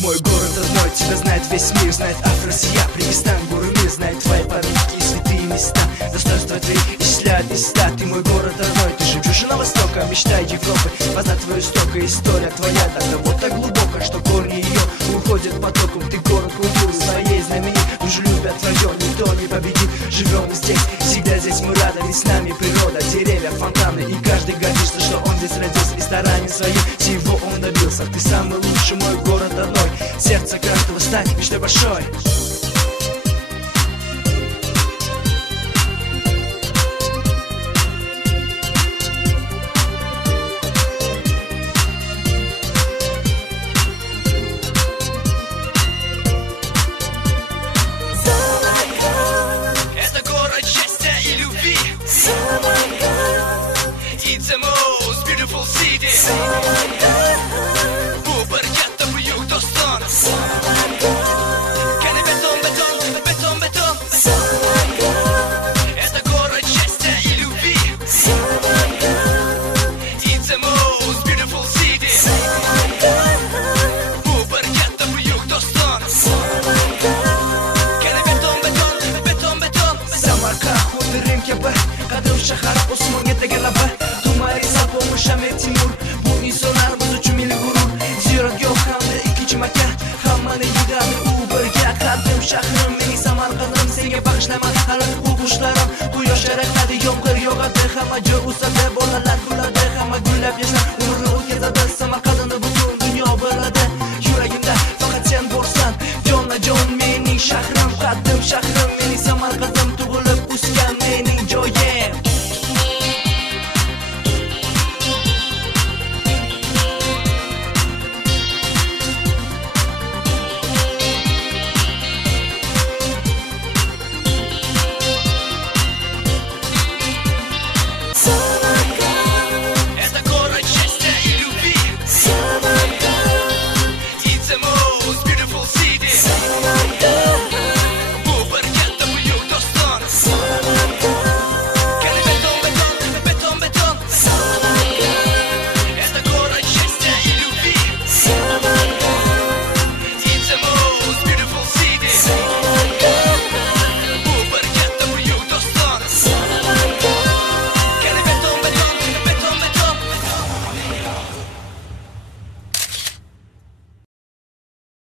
Мой город родной, тебя знает весь мир. Знает Афросия, Пригистан, горы мир. Знает твои памятники и святые места. Достоинства твои исчисляют из ста. Ты мой город родной, ты жемчужина Востока. Мечта Европы, познать твою истока. История твоя тогда вот так глубоко, что корни ее уходят потоком. Ты город культуры своей знаменит. Дружелюбие твое никто не победит. Живем здесь, всегда здесь мы рады. Ведь с нами природа, деревья, фонтаны. И каждый гордится, что он здесь родился. И старанием своим всего он добился. Ты самый лучший, мой город родной. Сердце каждого стать мечтой большой. Это город счастья и любви. It's the most beautiful city. Это город счастья и любви. It's the most beautiful city. Самарка, худы, Рим, Кебе. Qadrim shahar, osmonga tegalaba. Tumari Sabo, Shamir Timur. Bu insonlar biz uchun milliy g'urur. Ziyoratgoh hamda ikkinchi makan. Hammani yig'adi u birga. Qadrim shahrim, mening Samarqandim. Senga bag'ishlaman hali qush-qushlarim. Quyosh yaraqladi, yomg'ir yog'adi. Hamma joy o'sadi, bolalar kuladi. Hamma gullab yashnar.